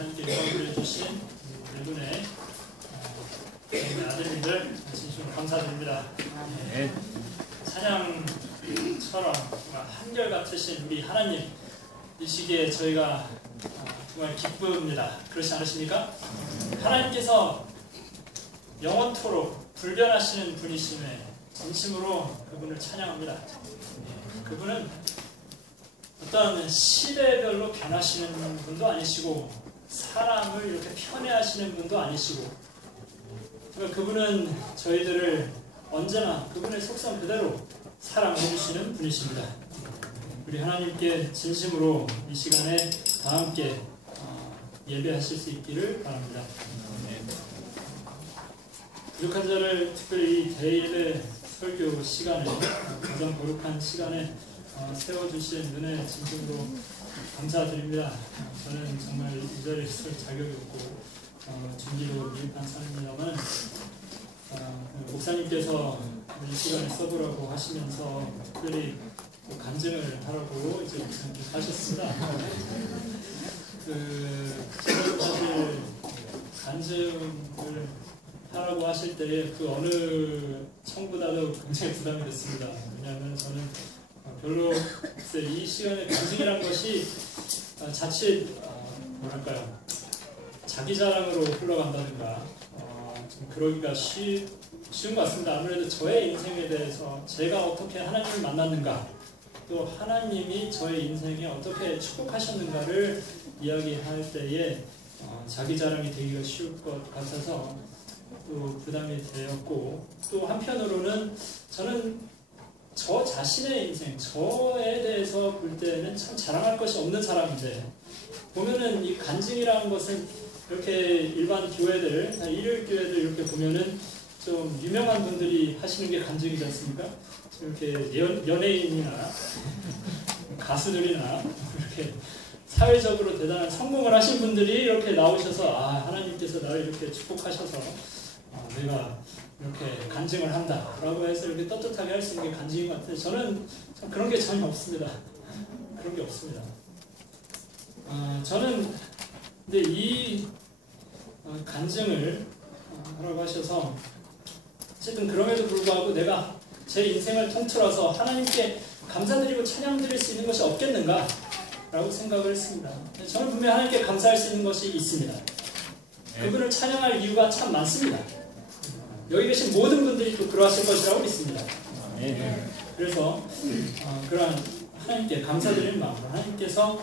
하나님께 영광을 주신 네 분의 아들님들 진심으로 감사드립니다. 네. 찬양처럼 한결같으신 우리 하나님, 이 시기에 저희가 정말 기쁩니다. 그렇지 않으십니까? 하나님께서 영원토록 불변하시는 분이심에 진심으로 그분을 찬양합니다. 그분은 어떤 시대별로 변하시는 분도 아니시고 사람을 이렇게 편애하시는 분도 아니시고, 그분은 저희들을 언제나 그분의 속성 그대로 사랑해 주시는 분이십니다. 우리 하나님께 진심으로 이 시간에 다 함께 예배하실 수 있기를 바랍니다. 부족한 자를 특별히 대예배 설교 시간에, 가장 거룩한 시간에 세워주신 은혜 진심으로 감사드립니다. 저는 정말 이 자리에 설 자격이 없고 준비로 미흡한 사람입니다만, 목사님께서 이 시간에 써보라고 하시면서 특별히 간증을 하라고 이제 목사님께서 하셨습니다. 저는 사실 간증을 하라고 하실 때에 그 어느 청보다도 굉장히 부담이 됐습니다. 왜냐하면 저는 별로 이 시간에 간증이란 것이 자칫 뭐랄까요, 자기 자랑으로 흘러간다든가 좀 그러기가 쉬운 것 같습니다. 아무래도 저의 인생에 대해서 제가 어떻게 하나님을 만났는가, 또 하나님이 저의 인생에 어떻게 축복하셨는가를 이야기할 때에 자기 자랑이 되기가 쉬울 것 같아서 또 부담이 되었고, 또 한편으로는 저는 저 자신의 인생, 저에 대해서 볼 때는 참 자랑할 것이 없는 사람인데, 보면은 이 간증이라는 것은 이렇게 일반 교회들, 일요일 교회들 이렇게 보면은 좀 유명한 분들이 하시는 게 간증이지 않습니까? 이렇게 연예인이나 가수들이나 이렇게 사회적으로 대단한 성공을 하신 분들이 이렇게 나오셔서 하나님께서 나를 이렇게 축복하셔서 내가 이렇게 간증을 한다라고 해서 이렇게 떳떳하게 할 수 있는 게 간증인 것 같은데, 저는 참 그런 게 전혀 없습니다. 그런 게 없습니다. 저는 근데 이 간증을 하라고 하셔서 어쨌든 그럼에도 불구하고 내가 제 인생을 통틀어서 하나님께 감사드리고 찬양드릴 수 있는 것이 없겠는가 라고 생각을 했습니다. 저는 분명히 하나님께 감사할 수 있는 것이 있습니다. 그분을 찬양할 이유가 참 많습니다. 여기 계신 모든 분들이 또 그러하실 것이라고 믿습니다. 그래서 그러한 하나님께 감사드리는 마음으로 하나님께서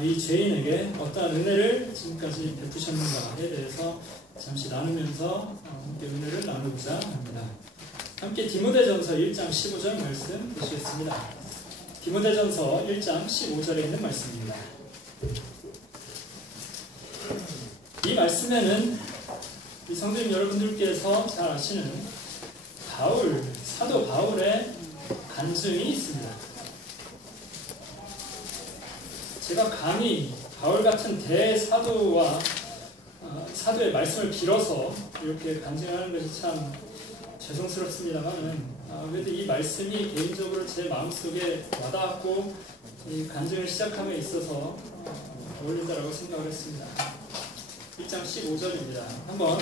이 죄인에게 어떠한 은혜를 지금까지 베푸셨는가에 대해서 잠시 나누면서 함께 은혜를 나누고자 합니다. 함께 디모데전서 1장 15절 말씀 보시겠습니다. 디모데전서 1장 15절에 있는 말씀입니다. 이 말씀에는 이 성도님 여러분들께서 잘 아시는 사도 바울의 간증이 있습니다. 제가 감히 바울 같은 대사도와 사도의 말씀을 빌어서 이렇게 간증하는 것이 참 죄송스럽습니다만, 그래도 이 말씀이 개인적으로 제 마음속에 와닿았고 이 간증을 시작함에 있어서 어울린다라고 생각을 했습니다. 1장 15절입니다. 한번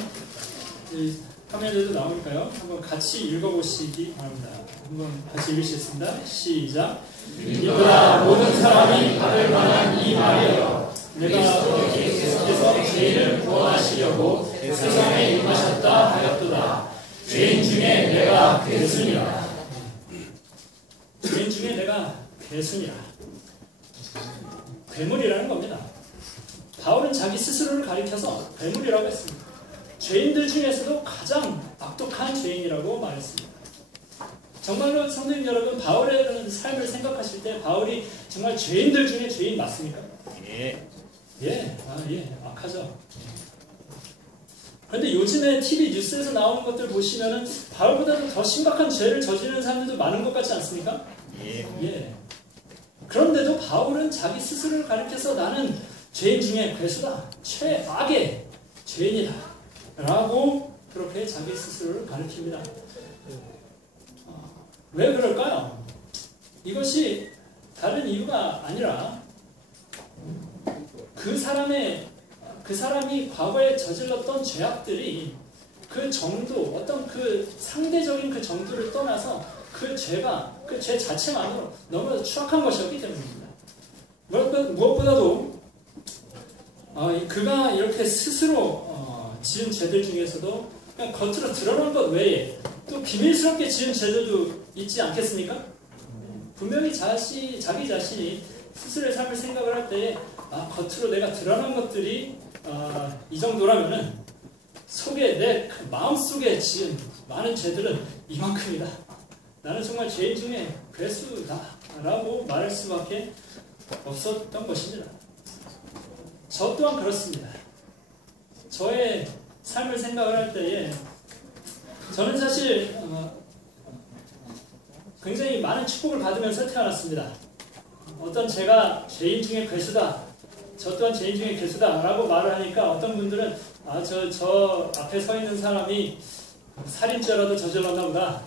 화면에도 나오니까요. 한번 같이 읽어보시기 바랍니다. 한번 같이 읽으시겠습니다. 시작. 이보다 모든 사람이 받을 만한 이 말이여, 내가 그리스도께서 죄인을 구원하시려고 세상에 임하셨다 하였도다. 죄인 중에 내가 괴순이라. 죄인 중에 내가 괴순이라. 괴물이라는 겁니다. 바울은 자기 스스로를 가리켜서 괴물이라고 했습니다. 죄인들 중에서도 가장 악독한 죄인이라고 말했습니다. 정말로 성도님 여러분, 바울의 삶을 생각하실 때 바울이 정말 죄인들 중에 죄인 맞습니까? 예. 악하죠. 그런데 요즘에 TV 뉴스에서 나오는 것들 보시면은 바울보다도 더 심각한 죄를 저지르는 사람들도 많은 것 같지 않습니까? 예. 그런데도 바울은 자기 스스로를 가리켜서 나는 죄인 중에 괴수다, 최악의 죄인이다 라고 그렇게 자기 스스로를 가리킵니다. 왜 그럴까요? 이것이 다른 이유가 아니라 그 그 사람이 과거에 저질렀던 죄악들이 그 정도, 어떤 그 상대적인 그 정도를 떠나서 그 죄가, 그 죄 자체만으로 너무 추악한 것이었기 때문입니다. 무엇보다도 그가 이렇게 스스로 지은 죄들 중에서도 그냥 겉으로 드러난 것 외에 또 비밀스럽게 지은 죄들도 있지 않겠습니까? 분명히 자기 자신이 스스로의 삶을 생각을 할 때에 겉으로 내가 드러난 것들이 이 정도라면은 속에 내 마음속에 지은 많은 죄들은 이만큼이다. 나는 정말 죄인 중에 괴수다 라고 말할 수밖에 없었던 것입니다. 저 또한 그렇습니다. 저의 삶을 생각을 할 때에 저는 사실 굉장히 많은 축복을 받으면서 태어났습니다. 어떤 제가 죄인 중에 괴수다, 저 또한 죄인 중에 괴수다 라고 말을 하니까 어떤 분들은 저 앞에 서 있는 사람이 살인죄라도 저질렀나 보다,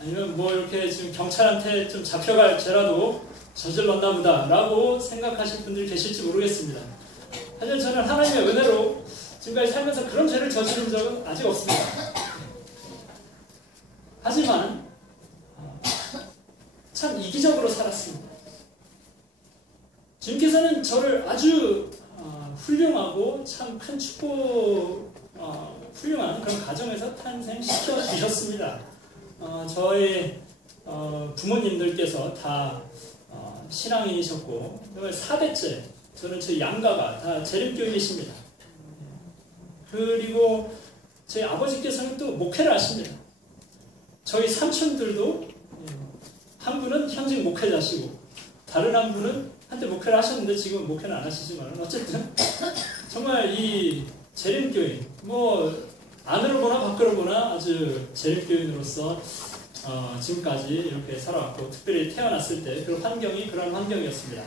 아니면 뭐 이렇게 지금 경찰한테 좀 잡혀갈 죄라도 저질렀나 보다 라고 생각하실 분들이 계실지 모르겠습니다. 하지만 저는 하나님의 은혜로 지금까지 살면서 그런 죄를 저지른 적은 아직 없습니다. 하지만 참 이기적으로 살았습니다. 주님께서는 저를 아주 훌륭하고 참 큰 축복, 훌륭한 그런 가정에서 탄생시켜 주셨습니다. 저의 부모님들께서 다 신앙인이셨고 4대째 저는 저희 양가가 다 재림교인이십니다. 그리고 저희 아버지께서는 또 목회를 하십니다. 저희 삼촌들도 한 분은 현직 목회자시고 다른 한 분은 한때 목회를 하셨는데 지금 목회는 안 하시지만 어쨌든 정말 이 재림교인, 뭐 안으로 보나 밖으로 보나 아주 재림교인으로서 지금까지 이렇게 살아왔고, 특별히 태어났을 때 그 환경이 그런 환경이었습니다.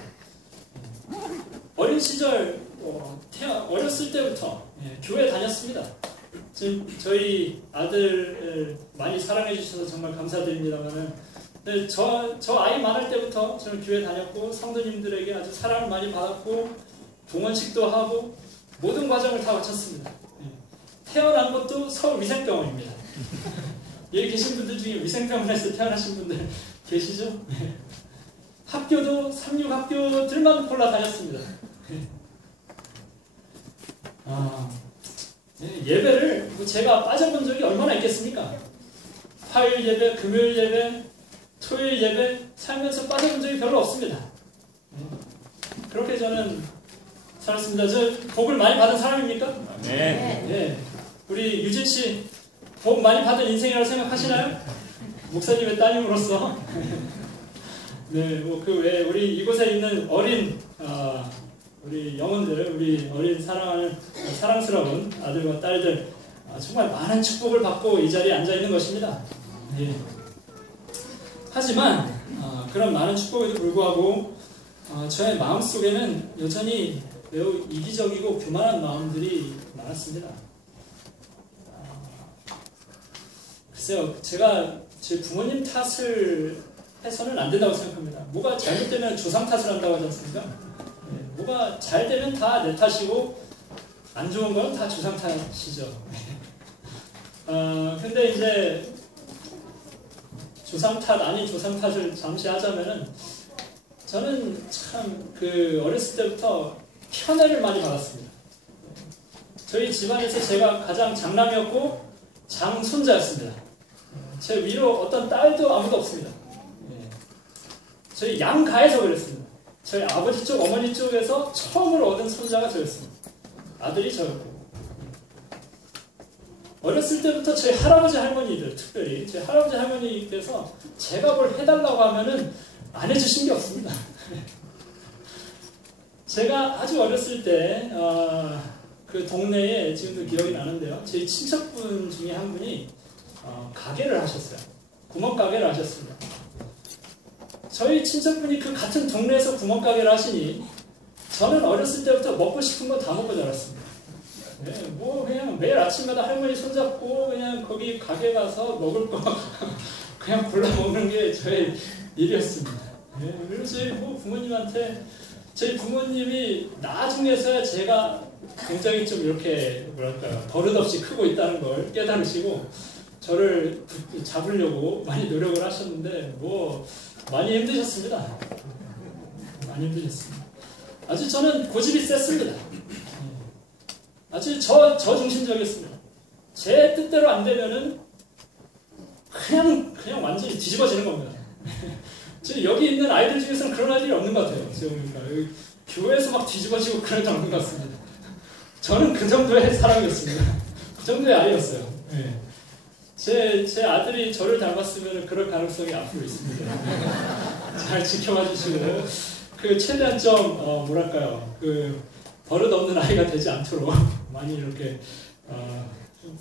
어린 시절 어렸을 때부터 교회 다녔습니다. 지금 저희 아들 많이 사랑해 주셔서 정말 감사드립니다만은 저 아이 많을 때부터 저는 교회 다녔고 성도님들에게 아주 사랑을 많이 받았고 동원식도 하고 모든 과정을 다 거쳤습니다. 태어난 것도 서울위생병원입니다. 여기 계신 분들 중에 위생병원에서 태어나신 분들 계시죠? 학교도 삼육학교들만 골라 다녔습니다. 예배를 제가 빠져본 적이 얼마나 있겠습니까? 화요일 예배, 금요일 예배, 토요일 예배 살면서 빠져본 적이 별로 없습니다. 그렇게 저는 살았습니다. 저 복을 많이 받은 사람입니까? 네. 네. 우리 유진 씨 복 많이 받은 인생이라고 생각하시나요? 목사님의 따님으로서. 네, 뭐 그 외에 우리 이곳에 있는 어린 우리 영혼들, 우리 어린 사랑스러운 아들과 딸들 정말 많은 축복을 받고 이 자리에 앉아 있는 것입니다. 네. 하지만 그런 많은 축복에도 불구하고 저의 마음 속에는 여전히 매우 이기적이고 교만한 마음들이 많았습니다. 글쎄요, 제가 제 부모님 탓을 해서는 안 된다고 생각합니다. 뭐가 잘못되면 조상 탓을 한다고 하지 않습니까? 네, 뭐가 잘 되면 다 내 탓이고 안 좋은 건 다 조상 탓이죠. 근데 이제 조상 탓 아닌 조상 탓을 잠시 하자면은 저는 참 그 어렸을 때부터 편애를 많이 받았습니다. 저희 집안에서 제가 가장 장남이었고 장손자였습니다. 제 위로 어떤 딸도 아무도 없습니다. 저희 양가에서 그랬습니다. 저희 아버지 쪽, 어머니 쪽에서 처음으로 얻은 손자가 저였습니다. 아들이 저였고. 어렸을 때부터 저희 할아버지 할머니들, 특별히 저희 할아버지 할머니께서 제가 뭘 해달라고 하면은 안 해주신 게 없습니다. 제가 아주 어렸을 때 그 동네에 지금도 기억이 나는데요. 저희 친척분 중에 한 분이 가게를 하셨어요. 구멍가게를 하셨습니다. 저희 친척분이 그 같은 동네에서 구멍가게를 하시니 저는 어렸을 때부터 먹고 싶은 거 다 먹고 자랐습니다. 네, 뭐 그냥 매일 아침마다 할머니 손잡고 그냥 거기 가게 가서 먹을 거 그냥 골라 먹는 게 저의 일이었습니다. 네, 그래서 저희 뭐 부모님한테 저희 부모님이 나중에서야 제가 굉장히 좀 이렇게 뭐랄까요 버릇없이 크고 있다는 걸 깨달으시고 저를 잡으려고 많이 노력을 하셨는데 뭐 많이 힘드셨습니다. 많이 힘드셨습니다. 아주 저는 고집이 셌습니다. 아주 저 중심적이었습니다. 제 뜻대로 안 되면은 그냥 완전히 뒤집어지는 겁니다. 지금 여기 있는 아이들 중에서는 그런 아이들이 없는 것 같아요. 지금 보니까 여기 교회에서 막 뒤집어지고 그런 게 없는 것 같습니다. 저는 그 정도의 사람이었습니다. 그 정도의 아이였어요. 네. 제 아들이 저를 닮았으면 그럴 가능성이 앞으로 있습니다. 잘 지켜봐 주시고 최대한 좀 뭐랄까요 버릇없는 아이가 되지 않도록 많이 이렇게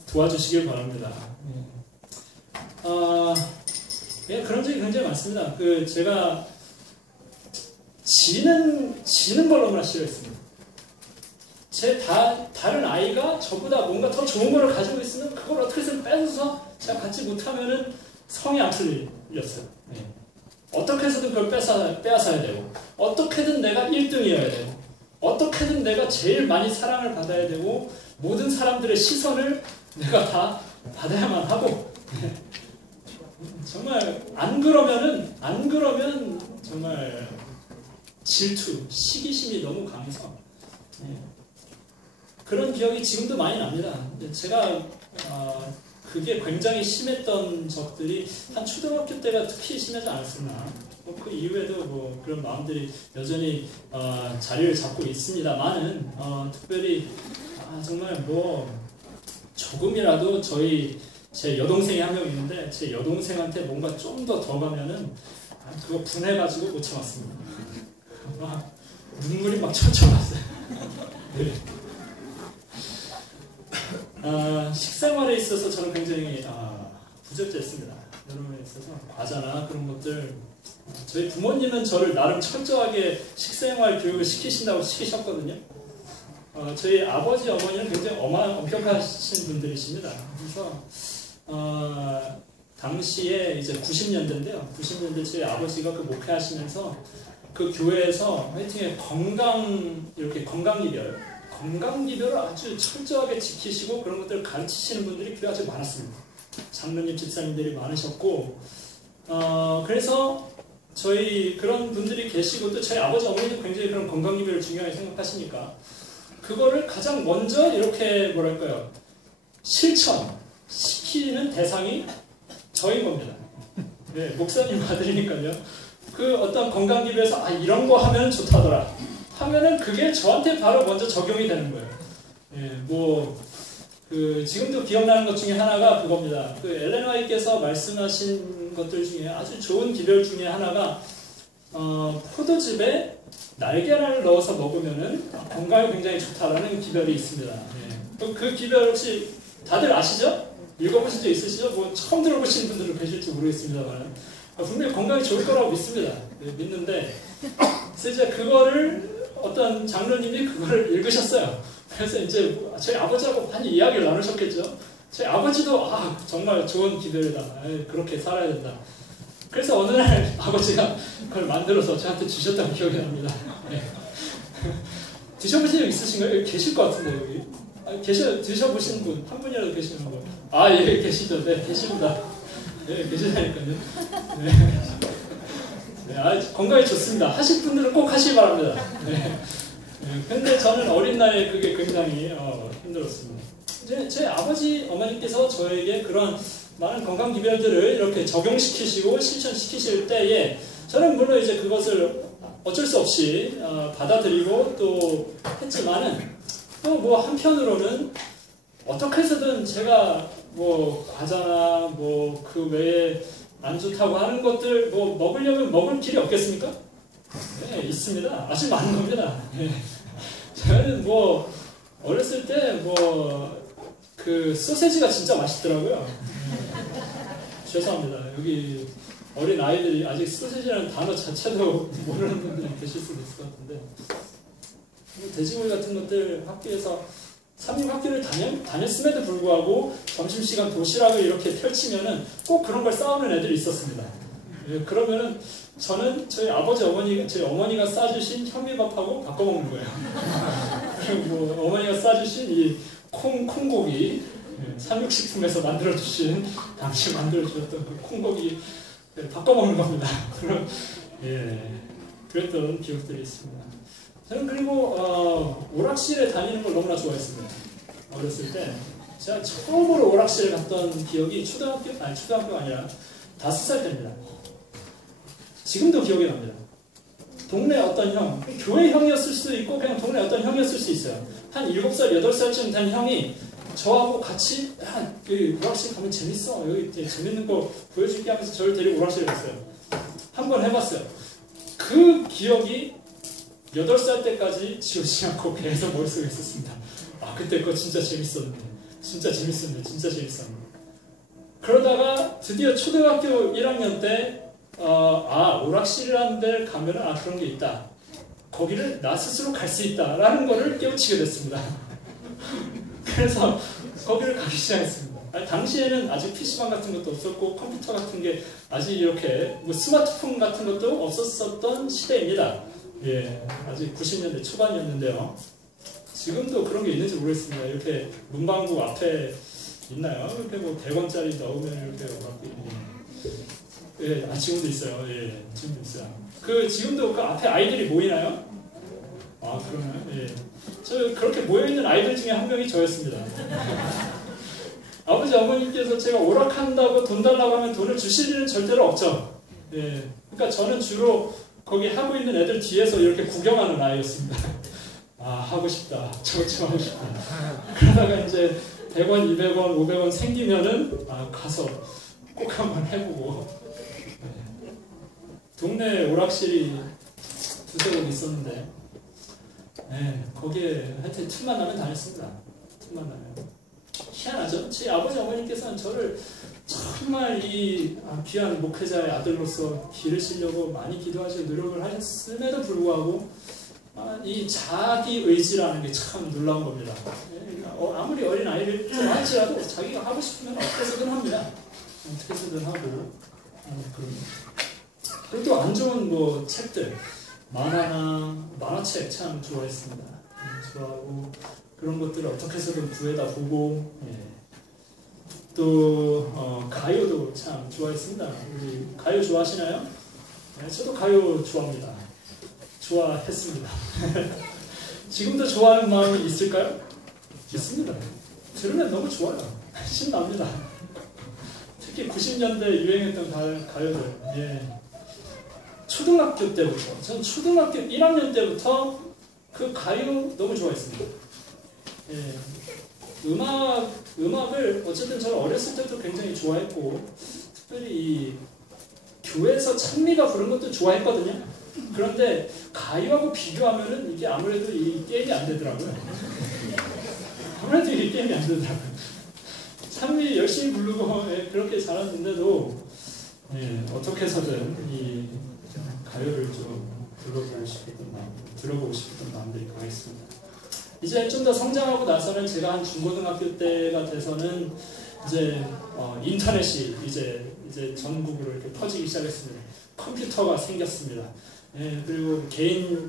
도와주시길 바랍니다. 예, 그런 적이 굉장히 많습니다. 제가 지는 걸 너무나 싫어했습니다. 다른 아이가 저보다 뭔가 더 좋은 걸 가지고 있으면 그걸 어떻게든 뺏어서 제가 갖지 못하면은 성이 안 풀렸어요. 예. 어떻게 해서든 그걸 빼앗아야 되고, 어떻게든 내가 1등이어야 되고, 어떻게든 내가 제일 많이 사랑을 받아야 되고, 모든 사람들의 시선을 내가 다 받아야만 하고, 예. 정말 안 그러면 정말 질투, 시기심이 너무 강해서 예. 그런 기억이 지금도 많이 납니다. 제가 그게 굉장히 심했던 적들이 한 초등학교 때가 특히 심하지 않았었나. 그 이후에도 그런 마음들이 여전히 자리를 잡고 있습니다만은 특별히 정말 조금이라도 제 여동생이 한 명 있는데 제 여동생한테 뭔가 좀 더 가면은 그거 분해가지고 못 참았습니다. 막 눈물이 막 철철 났어요. 네. 식생활에 있어서 저는 굉장히 부적절했습니다. 여러 면에 있어서 과자나 그런 것들 저희 부모님은 저를 나름 철저하게 식생활 교육을 시키셨거든요. 저희 아버지 어머니는 굉장히 엄격하신 분들이십니다. 그래서 당시에 이제 90년대인데요. 90년대 저희 아버지가 목회하시면서 그 교회에서 하여튼 건강기별을 아주 철저하게 지키시고 그런 것들을 가르치시는 분들이 교회에 아주 많았습니다. 장로님, 집사님들이 많으셨고 그래서 저희 그런 분들이 계시고 또 저희 아버지 어머니도 굉장히 그런 건강기별을 중요하게 생각하시니까 그거를 가장 먼저 이렇게 실천시키는 대상이 저인 겁니다. 네, 목사님 아들이니까요. 어떤 건강기별에서 이런 거 하면 좋다더라 하면은 그게 저한테 바로 먼저 적용이 되는 거예요. 예, 지금도 기억나는 것 중에 하나가 그겁니다. 엘렌 화이트께서 말씀하신 것들 중에 아주 좋은 기별 중에 하나가 포도즙에 날계란을 넣어서 먹으면은 건강에 굉장히 좋다라는 기별이 있습니다. 예. 그 기별 혹시 다들 아시죠? 읽어보신 적 있으시죠? 처음 들어보시는 분들은 계실지 모르겠습니다만 분명히 건강에 좋을 거라고 믿습니다. 네, 믿는데 그래서 이제 그거를 어떤 장로님이 그거를 읽으셨어요. 그래서 이제 저희 아버지하고 많이 이야기를 나누셨겠죠. 저희 아버지도 정말 좋은 기별이다. 그렇게 살아야 된다. 그래서 어느 날 아버지가 그걸 만들어서 저한테 주셨다는 기억이 납니다. 네. 드셔보신 적 있으신가요? 여기 계실 것 같은데 여기. 드셔보신 분 한 분이라도 계시는 분. 예, 계시죠. 네, 계십니다. 네, 계시다니까요. 네. 네, 건강에 좋습니다. 하실 분들은 꼭 하시기 바랍니다. 네. 근데 저는 어린 나이에 그게 굉장히 힘들었습니다. 제 아버지, 어머니께서 저에게 그런 많은 건강 기별들을 이렇게 적용시키시고 실천시키실 때에 저는 물론 이제 그것을 어쩔 수 없이 받아들이고 또 했지만은 또 한편으로는 어떻게 해서든 제가 과자나 그 외에 안 좋다고 하는 것들 먹으려면 먹을 길이 없겠습니까? 네, 있습니다. 아주 많은 겁니다. 네. 저는 어렸을 때 소세지가 진짜 맛있더라고요. 죄송합니다. 여기 어린 아이들이 아직 소세지라는 단어 자체도 모르는 분들이 계실 수도 있을 것 같은데 돼지고기 같은 것들 학교에서 삼육학교를 다녔음에도 불구하고 점심시간 도시락을 이렇게 펼치면은 꼭 그런 걸 싸우는 애들이 있었습니다. 예, 그러면은 저는 저희 아버지 어머니가 저희 어머니가 싸주신 현미밥하고 바꿔 먹는 거예요. 그리고 뭐 어머니가 싸주신 이 콩고기 삼육식품에서 만들어주신 당시 만들어주셨던 그 콩고기 바꿔 먹는 겁니다. 그런 그랬던 기억들이 있습니다. 저는 그리고 오락실에 다니는 걸 너무나 좋아했습니다. 어렸을 때 제가 처음으로 오락실에 갔던 기억이 초등학교가 아니라 5살 때입니다. 지금도 기억이 납니다. 동네 어떤 형, 교회 형이었을 수도 있고 그냥 동네 어떤 형이었을 수 있어요. 한 7살, 8살쯤 된 형이 저하고 같이 여기 오락실 가면 재밌어. 여기 재밌는 거 보여줄게 하면서 저를 데리고 오락실에 갔어요. 한번 해봤어요. 그 기억이 8살 때까지 지우지 않고 계속 머릿속에 있었습니다. 그때 그거 진짜 재밌었는데. 그러다가 드디어 초등학교 1학년 때 오락실이라는 데를 가면은 그런 게 있다. 거기를 나 스스로 갈 수 있다라는 거를 깨우치게 됐습니다. 그래서 거기를 가기 시작했습니다. 당시에는 아직 PC방 같은 것도 없었고 컴퓨터 같은 게 아직 이렇게 뭐 스마트폰 같은 것도 없었던 시대입니다. 예, 아직 90년대 초반이었는데요. 지금도 그런 게 있는지 모르겠습니다. 이렇게 문방구 앞에 있나요? 이렇게 뭐 100원짜리 넣으면 이렇게 예, 지금도 있어요. 예, 지금도 있어요. 지금도 그 앞에 아이들이 모이나요? 그러나요? 예. 저 그렇게 모여있는 아이들 중에 한 명이 저였습니다. 아버지 어머니께서 제가 오락한다고 돈 달라고 하면 돈을 주실 일은 절대로 없죠. 예. 그러니까 저는 주로 거기 하고 있는 애들 뒤에서 이렇게 구경하는 아이였습니다. 하고 싶다. 저거 좀 하고 싶다. 그러다가 이제 100원, 200원, 500원 생기면은 가서 꼭 한번 해보고. 네. 동네 오락실이 두세 곳 있었는데 거기에 하여튼 틈만 나면 다녔습니다. 틈만 나면. 희한하죠? 제 아버지 어머니께서는 저를 정말 이 귀한 목회자의 아들로서 기르시려고 많이 기도하시고 노력을 하셨음에도 불구하고 이 자기 의지라는 게 참 놀라운 겁니다. 아무리 어린 아이를 좋아할지라도 자기가 하고 싶으면 어떻게서든 합니다. 어떻게서든 하고 그리고 또 안 좋은 뭐 책들 만화책 참 좋아했습니다. 좋아하고 그런 것들을 어떻게 해서든 구해다 보고 또 가요도 참 좋아했습니다. 우리 가요 좋아하시나요? 저도 가요 좋아합니다. 좋아했습니다. 지금도 좋아하는 마음이 있을까요? 있습니다. 들으면 너무 좋아요. 신납니다. 특히 90년대 유행했던 가요들. 초등학교 때부터, 전 초등학교 1학년 때부터 그 가요 너무 좋아했습니다. 음악을 어쨌든 저는 어렸을 때도 굉장히 좋아했고 특별히 이 교회에서 찬미가 부른 것도 좋아했거든요. 그런데 가요하고 비교하면은 이게 아무래도 이 게임이 안 되더라고요. 찬미 열심히 부르고 그렇게 잘하는데도 어떻게 해서든 이 가요를 좀 들어보고 싶었던 마음들이 강했습니다. 이제 좀 더 성장하고 나서는 제가 한 중고등학교 때가 돼서는 이제 인터넷이 이제 전국으로 이렇게 퍼지기 시작했습니다. 컴퓨터가 생겼습니다. 그리고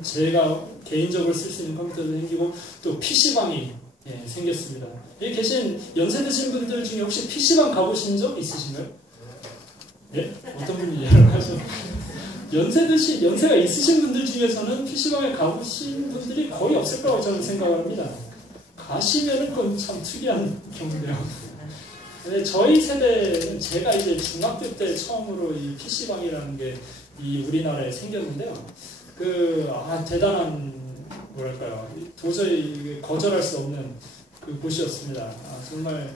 제가 개인적으로 쓸 수 있는 컴퓨터도 생기고 또 PC방이 생겼습니다. 여기 계신 연세 드신 분들 중에 혹시 PC방 가보신 적 있으신가요? 어떤 분이 하죠? 연세가 있으신 분들 중에서는 PC방에 가보신 분들이 거의 없을 거라고 저는 생각합니다. 가시면은 그건 참 특이한 경우인데요. 근데 저희 세대는 제가 이제 중학교 때 처음으로 이 PC방이라는 게 이 우리나라에 생겼는데요. 대단한 뭐랄까요? 도저히 거절할 수 없는 그 곳이었습니다. 정말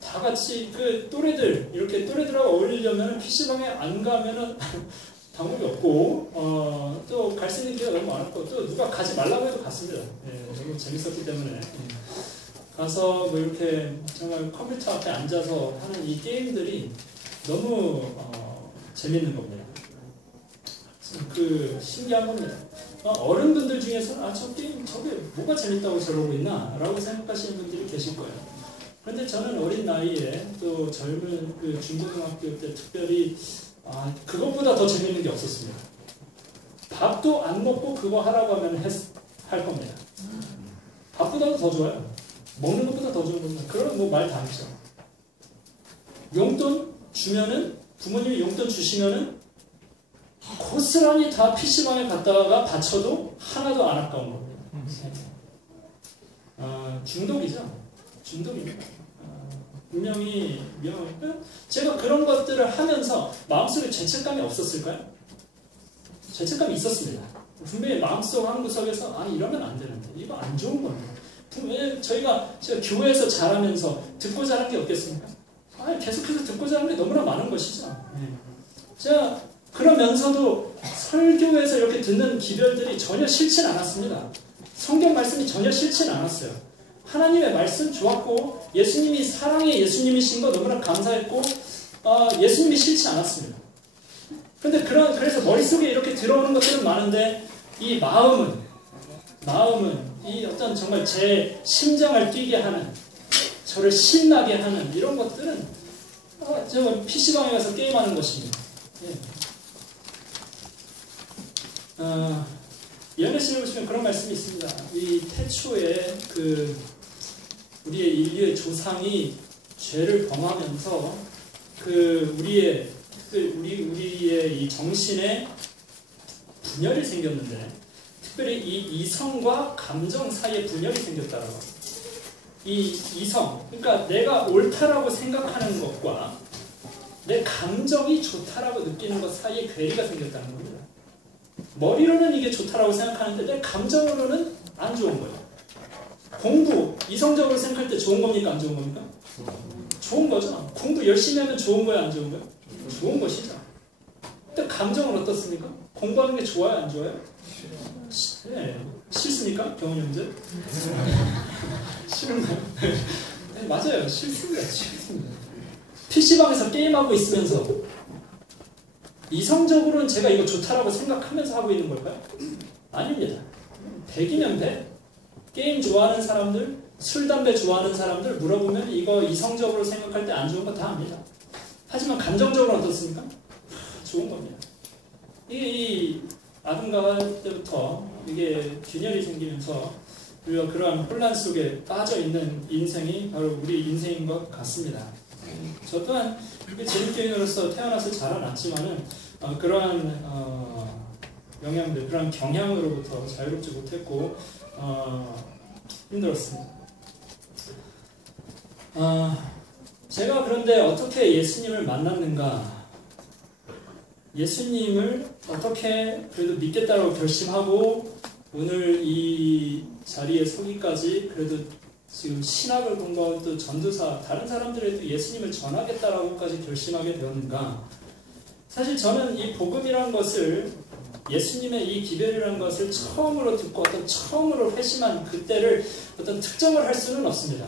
다 같이 그 또래들하고 어울리려면 PC방에 안 가면은 방법이 없고 또 갈 수 있는 기회가 너무 많았고 또 누가 가지 말라고 해도 갔습니다. 너무 재밌었기 때문에 가서 뭐 이렇게 정말 컴퓨터 앞에 앉아서 하는 이 게임들이 너무 재밌는 겁니다. 신기한 겁니다. 어른분들 중에서는 저 게임 저게 뭐가 재밌다고 저러고 있나 라고 생각하시는 분들이 계실 거예요. 그런데 저는 어린 나이에 또 젊은 중고등학교 때 특별히 그것보다 더 재밌는 게 없었습니다. 밥도 안 먹고 그거 하라고 하면 할 겁니다. 밥보다도 더 좋아요. 먹는 것보다 더 좋은 겁니다. 그럼 뭐 말 다 하죠. 용돈 주면은, 부모님이 용돈 주시면은 고스란히 다 PC방에 갔다가 바쳐도 하나도 안 아까운 겁니다. 중독이죠. 중독입니다. 분명히 제가 그런 것들을 하면서 마음속에 죄책감이 없었을까요? 죄책감이 있었습니다. 분명히 마음속 한 구석에서 이러면 안 되는데, 이거 안 좋은 겁니다. 왜 제가 교회에서 자라면서 듣고 자란 게 없겠습니까? 계속해서 듣고 자란 게 너무나 많은 것이죠. 제가 그러면서도 설교에서 이렇게 듣는 기별들이 전혀 싫진 않았습니다. 성경 말씀이 전혀 싫진 않았어요. 하나님의 말씀 좋았고, 예수님이 사랑의 예수님이신 거 너무나 감사했고, 예수님이 싫지 않았습니다. 그런데 그래서 머릿속에 이렇게 들어오는 것들은 많은데, 이 마음은 이 어떤 정말 제 심장을 뛰게 하는, 저를 신나게 하는 이런 것들은 저 PC방에 가서 게임하는 것입니다. 연애신을 보시면 그런 말씀이 있습니다. 이 태초에 우리의 인류의 조상이 죄를 범하면서 우리의 이 정신에 분열이 생겼는데, 특별히 이 이성과 감정 사이에 분열이 생겼다라고. 이 이성, 그러니까 내가 옳다라고 생각하는 것과 내 감정이 좋다라고 느끼는 것 사이에 괴리가 생겼다는 겁니다. 머리로는 이게 좋다라고 생각하는데 내 감정으로는 안 좋은 거예요. 공부, 이성적으로 생각할 때 좋은 겁니까? 안 좋은 겁니까? 좋은 거죠. 공부 열심히 하면 좋은 거예요? 안 좋은 거예요? 좋은 것이죠. 근데 감정은 어떻습니까? 공부하는 게 좋아요? 안 좋아요? 네. 싫습니까? 경훈 형제? 싫은가요? 네, 맞아요. 싫습니다. PC방에서 게임하고 있으면서 이성적으로는 제가 이거 좋다라고 생각하면서 하고 있는 걸까요? 아닙니다. 100이면 100. 게임 좋아하는 사람들, 술, 담배 좋아하는 사람들 물어보면 이거 이성적으로 생각할 때 안 좋은 거 다 압니다. 하지만 감정적으로 어떻습니까? 좋은 겁니다. 이 아동가을 때부터 이게 균열이 생기면서 우리가 그러한 혼란 속에 빠져 있는 인생이 바로 우리 인생인 것 같습니다. 저 또한 재림교인으로서 태어나서 자라났지만은 그러한 영향들, 그러한 경향으로부터 자유롭지 못했고 힘들었습니다. 제가 그런데 어떻게 예수님을 만났는가? 예수님을 어떻게 그래도 믿겠다고 결심하고 오늘 이 자리에 서기까지 그래도 지금 신학을 공부하고 또 전도사, 다른 사람들에도 예수님을 전하겠다라고까지 결심하게 되었는가? 사실 저는 이 복음이라는 것을, 예수님의 이 기별이라는 것을 처음으로 듣고 처음으로 회심한 그때를 어떤 특정을 할 수는 없습니다.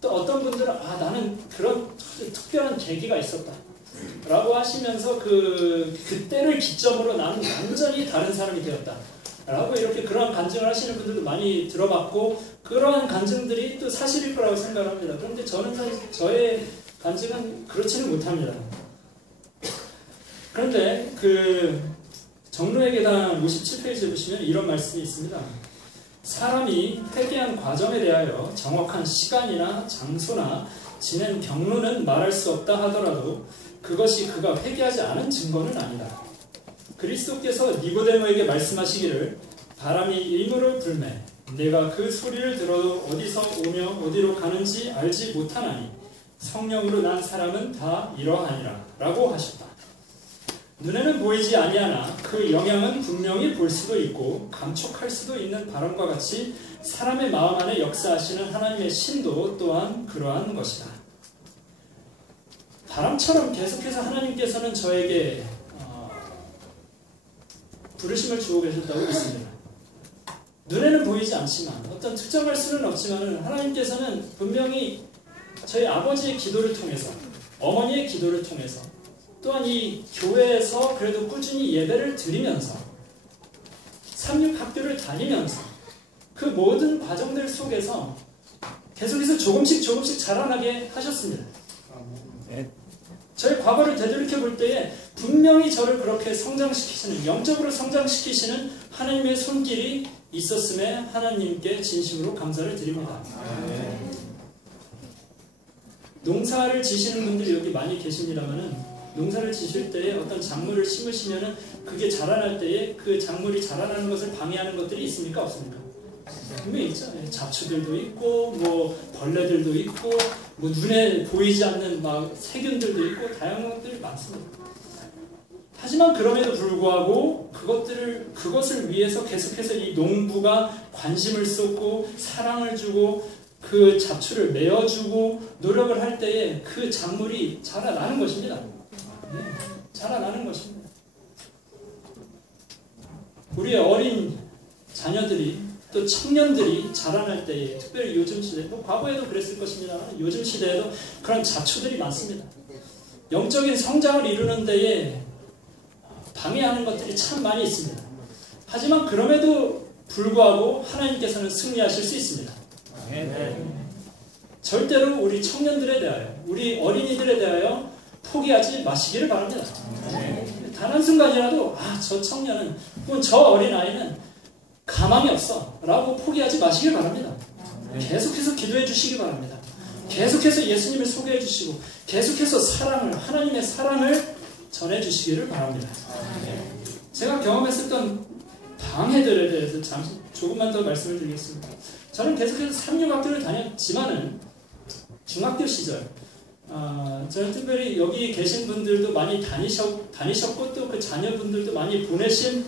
또 어떤 분들은 나는 그런 특별한 계기가 있었다 라고 하시면서 그때를 기점으로 나는 완전히 다른 사람이 되었다 라고 이렇게 그러한 간증을 하시는 분들도 많이 들어봤고, 그러한 간증들이 또 사실일 거라고 생각합니다. 그런데 저는 사실 저의 간증은 그렇지는 못합니다. 그런데 정로의 계단 57페이지에 보시면 이런 말씀이 있습니다. 사람이 회개한 과정에 대하여 정확한 시간이나 장소나 지낸 경로는 말할 수 없다 하더라도 그것이 그가 회개하지 않은 증거는 아니다. 그리스도께서 니고데모에게 말씀하시기를 바람이 일물을 불매 내가 그 소리를 들어도 어디서 오며 어디로 가는지 알지 못하나니 성령으로 난 사람은 다 이러하니라 라고 하셨다. 눈에는 보이지 아니하나 그 영향은 분명히 볼 수도 있고 감촉할 수도 있는 바람과 같이 사람의 마음 안에 역사하시는 하나님의 신도 또한 그러한 것이다. 바람처럼 계속해서 하나님께서는 저에게 부르심을 주고 계셨다고 믿습니다. 눈에는 보이지 않지만 어떤 특정할 수는 없지만 하나님께서는 분명히 저희 아버지의 기도를 통해서, 어머니의 기도를 통해서, 또한 이 교회에서 그래도 꾸준히 예배를 드리면서 삼육학교를 다니면서 그 모든 과정들 속에서 계속해서 조금씩 자라나게 하셨습니다. 저희 과거를 되돌이켜 볼 때에 분명히 저를 그렇게 성장시키시는, 영적으로 성장시키시는 하나님의 손길이 있었음에 하나님께 진심으로 감사를 드립니다. 농사를 지시는 분들이 여기 많이 계십니다만은, 농사를 지실 때에 어떤 작물을 심으시면은 그게 자라날 때에 그 작물이 자라나는 것을 방해하는 것들이 있습니까? 없습니까? 분명히 있죠. 잡초들도 있고, 뭐 벌레들도 있고, 뭐 눈에 보이지 않는 막 세균들도 있고, 다양한 것들이 많습니다. 하지만 그럼에도 불구하고 그것을 위해서 계속해서 이 농부가 관심을 쏟고 사랑을 주고 그 잡초를 메어주고 노력을 할 때에 그 작물이 자라나는 것입니다. 네, 자라나는 것입니다. 우리의 어린 자녀들이 또 청년들이 자라날 때에, 특별히 요즘 시대, 뭐 과거에도 그랬을 것입니다. 요즘 시대에도 그런 잡초들이 많습니다. 영적인 성장을 이루는 데에 방해하는 것들이 참 많이 있습니다. 하지만 그럼에도 불구하고 하나님께서는 승리하실 수 있습니다. 절대로 우리 청년들에 대하여, 우리 어린이들에 대하여 포기하지 마시기를 바랍니다. 단 한순간이라도 저 청년은 혹은 저 어린아이는 가망이 없어 라고 포기하지 마시길 바랍니다. 계속해서 기도해 주시기 바랍니다. 계속해서 예수님을 소개해 주시고 계속해서 사랑을, 하나님의 사랑을 전해 주시기를 바랍니다. 제가 경험했었던 방해들에 대해서 조금만 더 말씀을 드리겠습니다. 저는 계속해서 삼육학교를 다녔지만은 중학교 시절, 저는 특별히 여기 계신 분들도 많이 다니셨고 또 그 자녀분들도 많이 보내신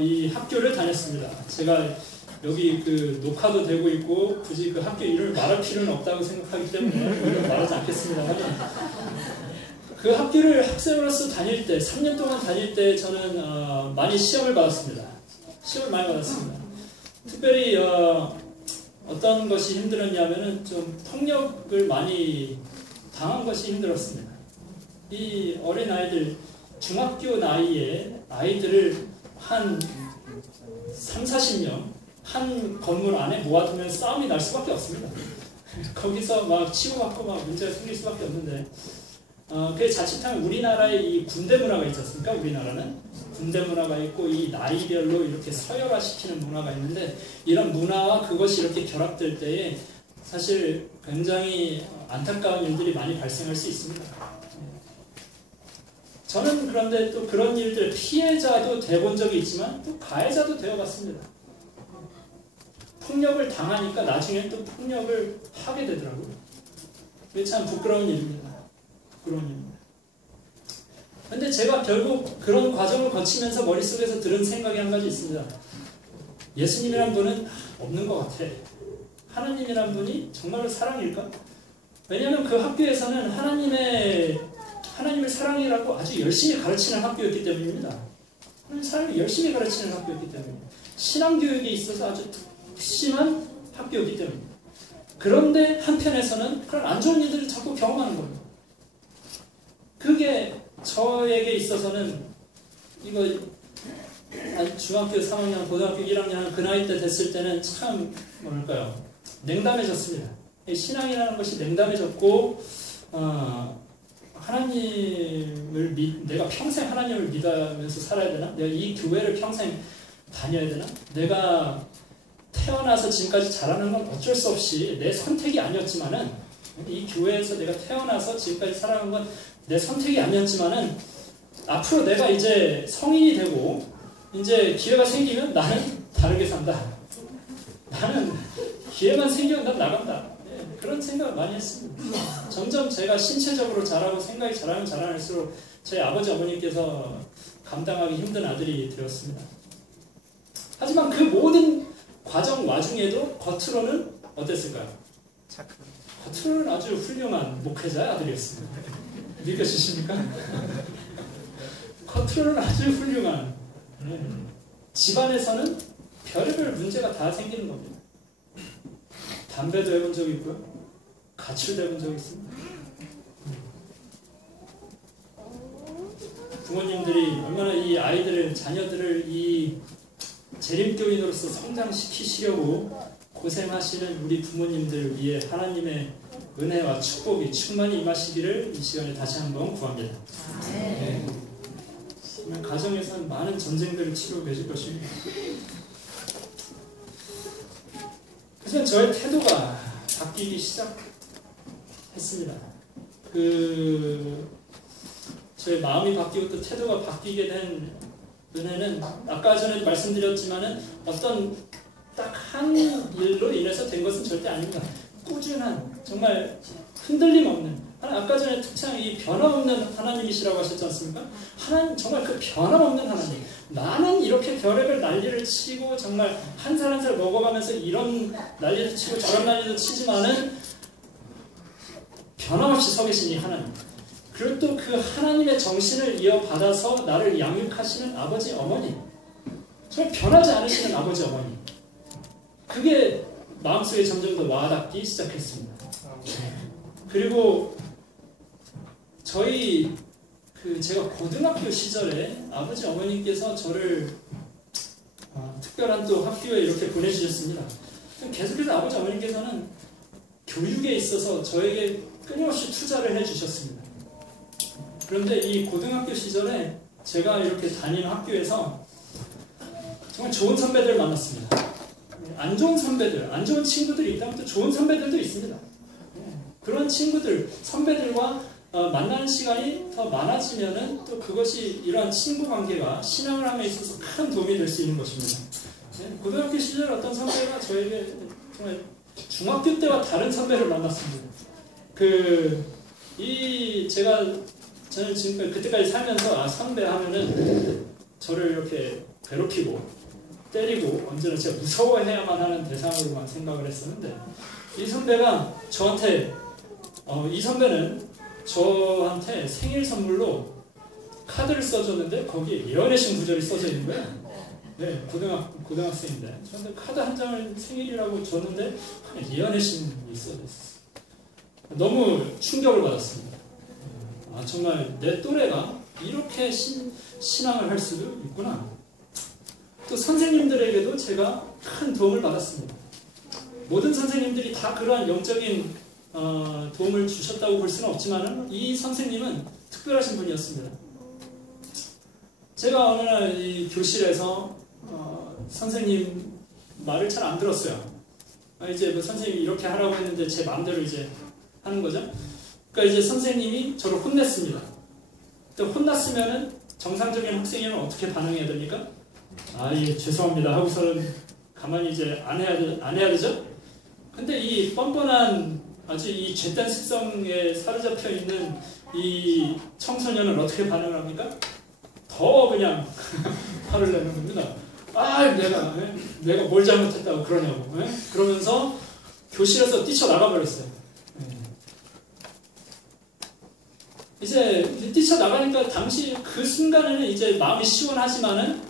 이 학교를 다녔습니다. 제가 여기 그 녹화도 되고 있고 굳이 그 학교 이름을 말할 필요는 없다고 생각하기 때문에 이름을 말하지 않겠습니다만, 그 학교를 학생으로서 다닐 때, 3년 동안 다닐 때 저는 많이 시험을 받았습니다. 시험을 많이 받았습니다. 특별히 어떤 것이 힘들었냐면은 좀 폭력을 많이 당한 것이 힘들었습니다. 이 어린 아이들, 중학교 나이에 아이들을 한 3, 40명 한 건물 안에 모아두면 싸움이 날 수밖에 없습니다. 거기서 막 치고받고 막 문제가 생길 수밖에 없는데, 그 자칫하면 우리나라의 이 군대 문화가 있지 않습니까? 우리나라는 군대 문화가 있고 이 나이별로 이렇게 서열화시키는 문화가 있는데, 이런 문화와 그것이 이렇게 결합될 때에 사실 굉장히 안타까운 일들이 많이 발생할 수 있습니다. 저는 그런데 또 그런 일들 피해자도 돼본 적이 있지만 또 가해자도 되어봤습니다. 폭력을 당하니까 나중에 또 폭력을 하게 되더라고요. 그게 참 부끄러운 일입니다. 부끄러운 일입니다. 근데 제가 결국 그런 과정을 거치면서 머릿속에서 들은 생각이 한 가지 있습니다. 예수님이란 분은 없는 것 같아. 하나님이란 분이 정말로 사랑일까? 왜냐하면 그 학교에서는 하나님을 사랑이라고 아주 열심히 가르치는 학교였기 때문입니다. 하나님 사랑을 열심히 가르치는 학교였기 때문입니다. 신앙교육에 있어서 아주 심한 학교였기 때문입니다. 그런데 한편에서는 그런 안 좋은 일들을 자꾸 경험하는 겁니다. 그게 저에게 있어서는 이거 중학교 3학년, 고등학교 1학년 그 나이 때 됐을 때는 참 뭐랄까요, 냉담해졌습니다. 신앙이라는 것이 냉담해졌고, 내가 평생 하나님을 믿으면서 살아야 되나? 내가 이 교회를 평생 다녀야 되나? 내가 태어나서 지금까지 자라는 건 어쩔 수 없이 내 선택이 아니었지만은, 이 교회에서 내가 태어나서 지금까지 살아간 건 내 선택이 아니었지만은, 앞으로 내가 이제 성인이 되고 이제 기회가 생기면 나는 다르게 산다. 나는 기회만 생기면 난 나간다. 그런 생각을 많이 했습니다. 점점 제가 신체적으로 자라고 생각이 자라날수록 저희 아버지 어머니께서 감당하기 힘든 아들이 되었습니다. 하지만 그 모든 과정 와중에도 겉으로는 어땠을까요? 겉으로는 아주 훌륭한 목회자의 아들이었습니다. 믿겨지십니까? 겉으로는 아주 훌륭한, 집안에서는 별의별 문제가 다 생기는 겁니다. 담배도 해본 적이 있고요. 가출도 해본 적이 있습니다. 부모님들이 얼마나 이 아이들을, 자녀들을 이 재림교인으로서 성장시키시려고 고생하시는 우리 부모님들을 위해 하나님의 은혜와 축복이 충만히 임하시기를 이 시간에 다시 한번 구합니다. 네. 정말 가정에서는 많은 전쟁들을 치르고 계실 것입니다. 하지만 저의 태도가 바뀌기 시작했습니다. 저의 마음이 바뀌고 또 태도가 바뀌게 된 은혜는 아까 전에 말씀드렸지만은 어떤 딱 한 일로 인해서 된 것은 절대 아닙니다. 꾸준한, 정말 흔들림 없는, 아까 전에 특창 이 변함없는 하나님이시라고 하셨지 않습니까? 하나님, 정말 그 변함없는 하나님. 나는 이렇게 별의별 난리를 치고 정말 한 살 한 살 먹어가면서 이런 난리도 치고 저런 난리도 치지만은 변함없이 서 계신 이 하나님. 그리고 또 그 하나님의 정신을 이어받아서 나를 양육하시는 아버지, 어머니. 정말 변하지 않으시는 아버지, 어머니. 그게 마음속에 점점 더 와닿기 시작했습니다. 그리고 제가 고등학교 시절에 아버지, 어머니께서 저를 특별한 또 학교에 이렇게 보내주셨습니다. 계속해서 아버지, 어머니께서는 교육에 있어서 저에게 끊임없이 투자를 해주셨습니다. 그런데 이 고등학교 시절에 제가 이렇게 다니는 학교에서 정말 좋은 선배들을 만났습니다. 안 좋은 선배들, 안 좋은 친구들이 있다면 또 좋은 선배들도 있습니다. 그런 친구들, 선배들과 만나는 시간이 더 많아지면은 또 그것이 이러한 친구 관계가 신앙을 함에 있어서 큰 도움이 될 수 있는 것입니다. 고등학교 시절 어떤 선배가 저에게 정말 중학교 때와 다른 선배를 만났습니다. 저는 지금 그때까지 살면서 선배 하면은 저를 이렇게 괴롭히고 때리고 언제나 제가 무서워해야만 하는 대상으로만 생각을 했었는데 이 선배가 저한테 이 선배는 저한테 생일 선물로 카드를 써줬는데 거기에 이어내신 구절이 써져 있는 거예요. 네, 고등학생인데 저한테 카드 한 장을 생일이라고 줬는데 이어내신 게 써졌어요. 너무 충격을 받았습니다. 정말 내 또래가 이렇게 신앙을 할 수도 있구나. 또 선생님들에게도 제가 큰 도움을 받았습니다. 모든 선생님들이 다 그러한 영적인 도움을 주셨다고 볼 수는 없지만 이 선생님은 특별하신 분이었습니다. 제가 어느 날 이 교실에서 선생님 말을 잘 안 들었어요. 이제 뭐 선생님이 이렇게 하라고 했는데 제 마음대로 이제 하는 거죠. 그러니까 이제 선생님이 저를 혼냈습니다. 또 혼났으면은 정상적인 학생이면 어떻게 반응해야 됩니까? 예, 죄송합니다 하고서는 가만히 이제 안 해야 되죠? 근데 이 뻔뻔한 아주 이 죄된 습성에 사로잡혀 있는 이 청소년은 어떻게 반응을 합니까? 더 그냥 화를 내는 겁니다. 내가 뭘 잘못했다고 그러냐고. 그러면서 교실에서 뛰쳐나가 버렸어요. 이제 뛰쳐나가니까 당시 그 순간에는 이제 마음이 시원하지만은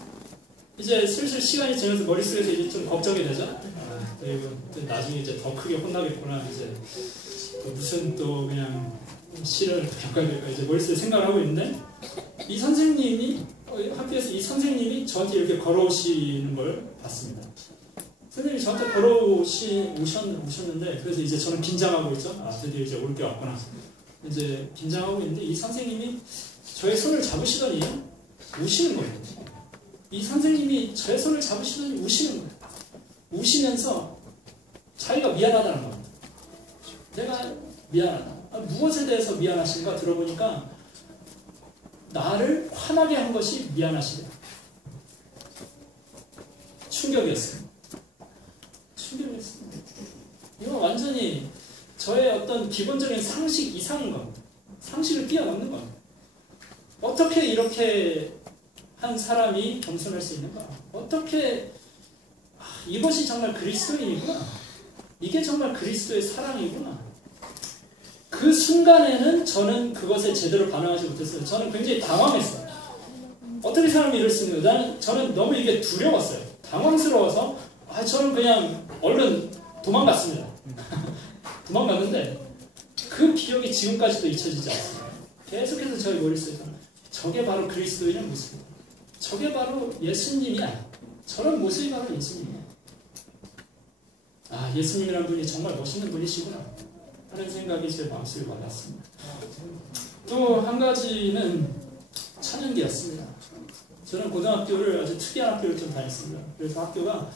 이제 슬슬 시간이 지나서 머릿속에서 이제 좀 걱정이 되죠. 또 나중에 이제 더 크게 혼나겠구나. 이제 또 무슨 또 그냥 시련을 겪어야 될까 이제 머릿속에 생각을 하고 있는데 이 선생님이 학교에서 이 선생님이 저한테 이렇게 걸어오시는 걸 봤습니다. 선생님이 저한테 오셨는데 그래서 이제 저는 긴장하고 있죠. 드디어 이제 올 게 왔구나. 이제 긴장하고 있는데 이 선생님이 저의 손을 잡으시더니 우시는 거예요. 이 선생님이 저의 손을 잡으시더니 우시는 거예요. 우시면서 자기가 미안하다는 겁니다. 내가 미안하다. 무엇에 대해서 미안하신가 들어보니까 나를 화나게 한 것이 미안하시대요. 충격이었어요. 이건 완전히 저의 어떤 기본적인 상식 이상인 겁니다. 상식을 뛰어넘는 겁니다. 어떻게 이렇게 한 사람이 겸손할 수 있는가? 어떻게 이것이 정말 그리스도인이구나. 이게 정말 그리스도의 사랑이구나. 그 순간에는 저는 그것에 제대로 반응하지 못했어요. 저는 굉장히 당황했어요. 어떻게 사람이 이럴 수 있는 거예요? 저는 너무 이게 두려웠어요. 당황스러워서 저는 그냥 얼른 도망갔습니다. 도망갔는데 그 기억이 지금까지도 잊혀지지 않습니다. 계속해서 저희 머릿속에서 저게 바로 그리스도인의 모습이다. 저게 바로 예수님이야. 저런 모습이 바로 예수님이야. 예수님이라는 분이 정말 멋있는 분이시구나 하는 생각이 제 마음속에 와닿습니다. 또 한 가지는 천연계였습니다. 저는 고등학교를 아주 특이한 학교를 좀 다녔습니다. 그래서 학교가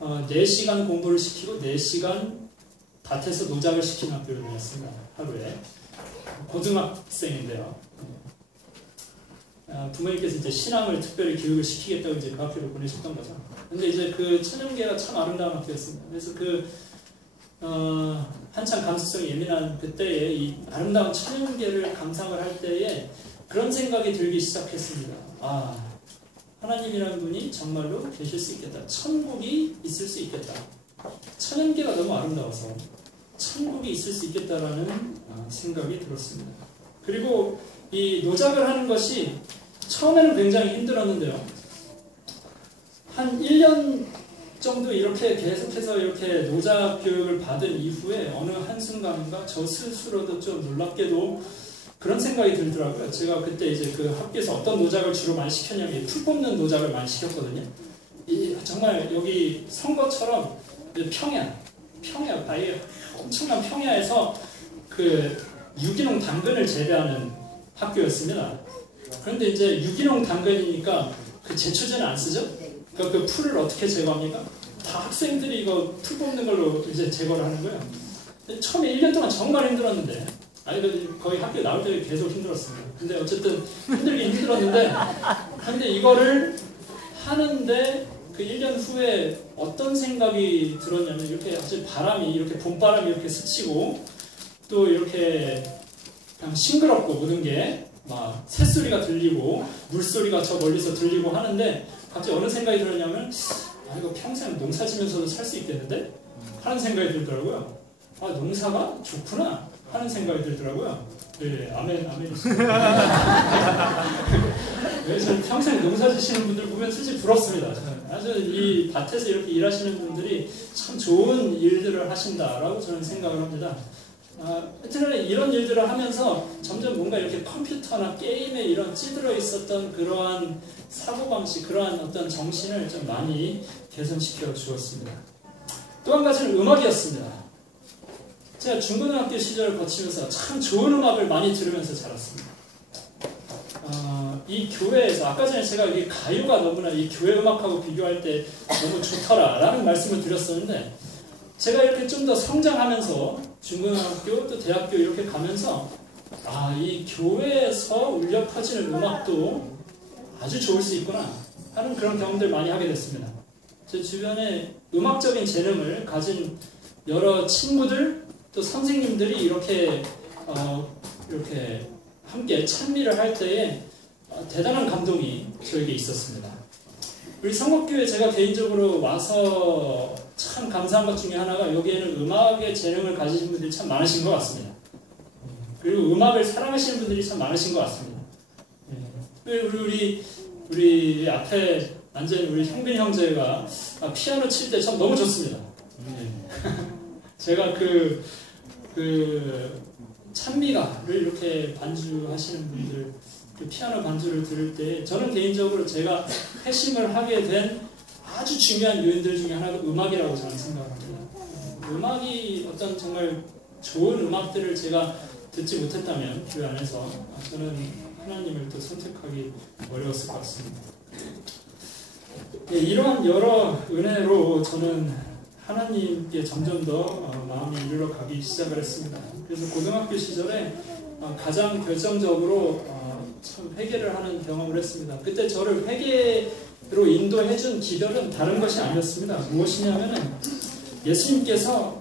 4시간 공부를 시키고 4시간 밭에서 노작을 시키는 학교를 다녔습니다. 하루에. 고등학생인데요. 부모님께서 이제 신앙을 특별히 교육을 시키겠다고 이제 그 학교를 보내셨던 거죠. 근데 이제 그 천연계가 참 아름다운 학교였습니다. 그래서 한참 감수성이 예민한 그때에 이 아름다운 천연계를 감상을 할 때에 그런 생각이 들기 시작했습니다. 하나님이라는 분이 정말로 계실 수 있겠다. 천국이 있을 수 있겠다. 천연계가 너무 아름다워서 천국이 있을 수 있겠다라는 생각이 들었습니다. 그리고 이 노작을 하는 것이 처음에는 굉장히 힘들었는데요. 한 1년 정도 이렇게 계속해서 이렇게 노작 교육을 받은 이후에 어느 한순간인가 저 스스로도 좀 놀랍게도 그런 생각이 들더라고요. 제가 그때 이제 그 학교에서 어떤 노작을 주로 많이 시켰냐면 풀 뽑는 노작을 많이 시켰거든요. 정말 여기 선거처럼 평야, 아예 엄청난 평야에서 그 유기농 당근을 재배하는 학교였습니다. 그런데 이제 유기농 당근이니까 그 제초제는 안 쓰죠? 그러니까 그 풀을 어떻게 제거합니까? 다 학생들이 이거 풀 뽑는 걸로 이제 제거를 하는 거예요. 처음에 1년 동안 정말 힘들었는데, 거의 학교 나올 때 계속 힘들었습니다. 근데 어쨌든 힘들긴 힘들었는데, 근데 이거를 하는데 그 1년 후에 어떤 생각이 들었냐면 이렇게 아주 바람이 이렇게 봄바람이 이렇게 스치고 또 이렇게 그냥 싱그럽고 모든 게 막 새소리가 들리고 물소리가 저 멀리서 들리고 하는데 갑자기 어느 생각이 들었냐면 이거 평생 농사 지면서도 살 수 있겠는데? 하는 생각이 들더라고요. 농사가 좋구나 하는 생각이 들더라고요. 네, 아멘. 그래서 평생 농사 지시는 분들 보면 솔직히 부럽습니다. 아주 이 밭에서 이렇게 일하시는 분들이 참 좋은 일들을 하신다라고 저는 생각을 합니다. 하여튼 이런 일들을 하면서 점점 뭔가 이렇게 컴퓨터나 게임에 이런 찌들어 있었던 그러한 사고방식, 그러한 어떤 정신을 좀 많이 개선시켜 주었습니다. 또 한 가지는 음악이었습니다. 제가 중고등학교 시절을 거치면서 참 좋은 음악을 많이 들으면서 자랐습니다. 이 교회에서 아까 전에 제가 이 가요가 너무나 이 교회 음악하고 비교할 때 너무 좋더라라는 말씀을 드렸었는데 제가 이렇게 좀 더 성장하면서 중고등학교 또 대학교 이렇게 가면서 이 교회에서 울려 퍼지는 음악도 아주 좋을 수 있구나 하는 그런 경험들 많이 하게 됐습니다. 제 주변에 음악적인 재능을 가진 여러 친구들 또 선생님들이 이렇게 함께 찬미를 할 때에 대단한 감동이 저에게 있었습니다. 우리 성곡교회 제가 개인적으로 와서 참 감사한 것 중에 하나가 여기에는 음악의 재능을 가지신 분들이 참 많으신 것 같습니다. 그리고 음악을 사랑하시는 분들이 참 많으신 것 같습니다. 우리 앞에 앉은 우리 형빈 형제가 피아노 칠 때 참 너무 좋습니다. 제가 그 찬미가를 이렇게 반주하시는 분들 그 피아노 반주를 들을 때 저는 개인적으로 제가 회심을 하게 된 아주 중요한 요인들 중에 하나가 음악이라고 저는 생각합니다. 음악이 어떤 정말 좋은 음악들을 제가 듣지 못했다면 교회 안에서 저는 하나님을 또 선택하기 어려웠을 것 같습니다. 이러한 여러 은혜로 저는 하나님께 점점 더 마음이 이르러 가기 시작을 했습니다. 그래서 고등학교 시절에 가장 결정적으로 참 회개를 하는 경험을 했습니다. 그때 저를 회개로 인도해준 기별은 다른 것이 아니었습니다. 무엇이냐면은 예수님께서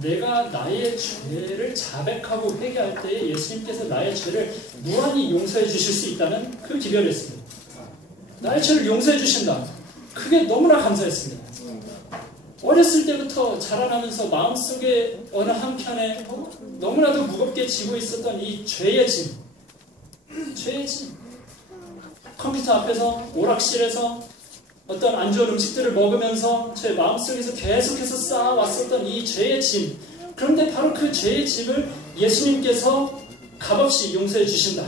내가 나의 죄를 자백하고 회개할 때에 예수님께서 나의 죄를 무한히 용서해 주실 수 있다는 그 기별이었습니다. 나의 죄를 용서해 주신다. 그게 너무나 감사했습니다. 어렸을 때부터 자라나면서 마음속에 어느 한켠에 너무나도 무겁게 지고 있었던 이 죄의 짐. 컴퓨터 앞에서 오락실에서 어떤 안 좋은 음식들을 먹으면서 제 마음속에서 계속해서 쌓아왔었던 이 죄의 짐. 그런데 바로 그 죄의 짐을 예수님께서 값없이 용서해 주신다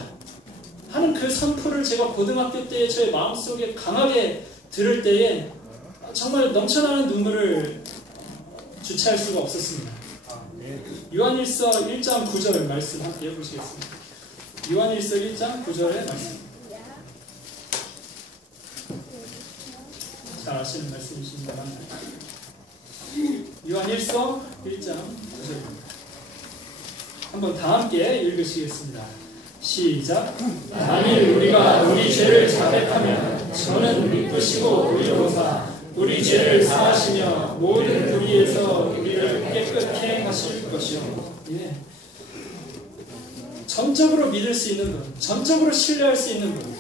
하는 그 선포를 제가 고등학교 때에 제 마음속에 강하게 들을 때에 정말 넘쳐나는 눈물을 주체할 수가 없었습니다. 요한일서 1장 9절 말씀 함께 해보시겠습니다. 요한일서 1장 9절의 말씀. 잘 아시는 말씀이십니다만 요한 1서 1장 9절입니다. 한번 다 함께 읽으시겠습니다. 시작. 만일 우리가 우리 죄를 자백하면 저는 믿으시고 의로사 우리 죄를 사하시며 모든 불의에서 우리를 깨끗게 하실 것이요. 예. 전적으로 믿을 수 있는 분, 전적으로 신뢰할 수 있는 분,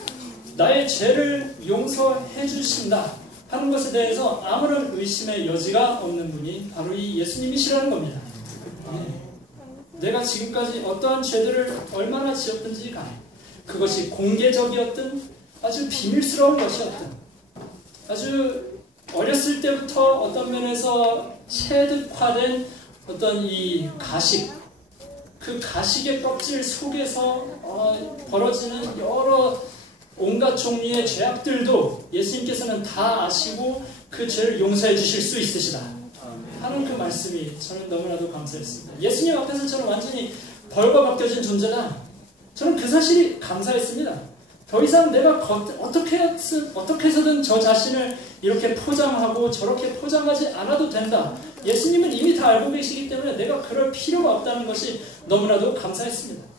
나의 죄를 용서해 주신다 하는 것에 대해서 아무런 의심의 여지가 없는 분이 바로 이 예수님이시라는 겁니다. 예. 내가 지금까지 어떠한 죄들을 얼마나 지었든지 간에 그것이 공개적이었든 아주 비밀스러운 것이었든 아주 어렸을 때부터 어떤 면에서 체득화된 어떤 이 가식, 그 가식의 껍질 속에서 벌어지는 여러 온갖 종류의 죄악들도 예수님께서는 다 아시고 그 죄를 용서해 주실 수 있으시다 하는 그 말씀이 저는 너무나도 감사했습니다. 예수님 앞에서 저는 완전히 벌과 벗겨진 존재다. 저는 그 사실이 감사했습니다. 더 이상 내가 어떻게 해서든 저 자신을 이렇게 포장하고 저렇게 포장하지 않아도 된다. 예수님은 이미 다 알고 계시기 때문에 내가 그럴 필요가 없다는 것이 너무나도 감사했습니다.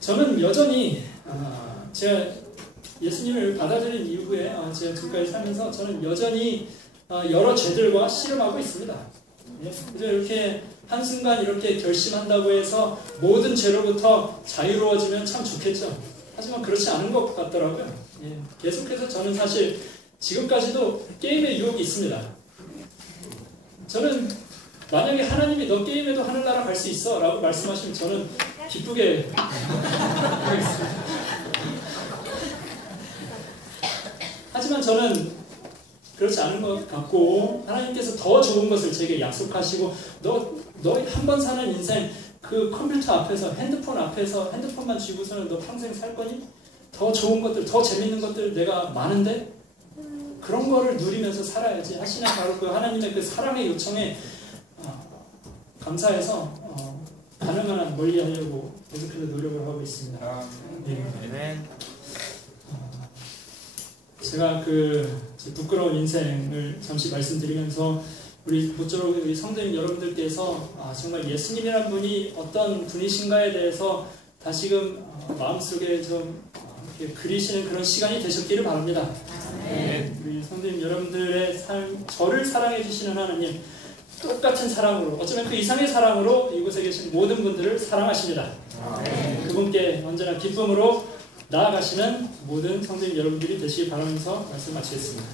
저는 여전히 제가 예수님을 받아들인 이후에 제가 지금까지 살면서 저는 여전히 여러 죄들과 씨름하고 있습니다. 그래서 이렇게 한순간 이렇게 결심한다고 해서 모든 죄로부터 자유로워지면 참 좋겠죠. 하지만 그렇지 않은 것 같더라고요. 계속해서 저는 사실 지금까지도 게임의 유혹이 있습니다. 저는 만약에 하나님이 너 게임에도 하늘나라 갈 수 있어 라고 말씀하시면 저는 기쁘게 하겠습니다. 하지만 저는 그렇지 않은 것 같고 하나님께서 더 좋은 것을 제게 약속하시고 너 한 번 사는 인생 그 컴퓨터 앞에서 핸드폰만 쥐고서는 너 평생 살 거니? 더 좋은 것들, 더 재밌는 것들 내가 많은데 그런 거를 누리면서 살아야지 하시는 바로 그 하나님의 그 사랑의 요청에 감사해서 가능한 한 멀리 하려고 계속해서 노력을 하고 있습니다. 네. 제가 부끄러운 인생을 잠시 말씀드리면서 모쪼록 우리 성도님 여러분들께서 정말 예수님이란 분이 어떤 분이신가에 대해서 다시금 마음속에 좀 이렇게 그리시는 그런 시간이 되셨기를 바랍니다. 네. 우리 성도님 여러분들의 삶, 저를 사랑해 주시는 하나님 똑같은 사랑으로 어쩌면 그 이상의 사랑으로 이곳에 계신 모든 분들을 사랑하십니다. 그분께 언제나 기쁨으로 나아가시는 모든 성도님 여러분들이 되시길 바라면서 말씀 마치겠습니다.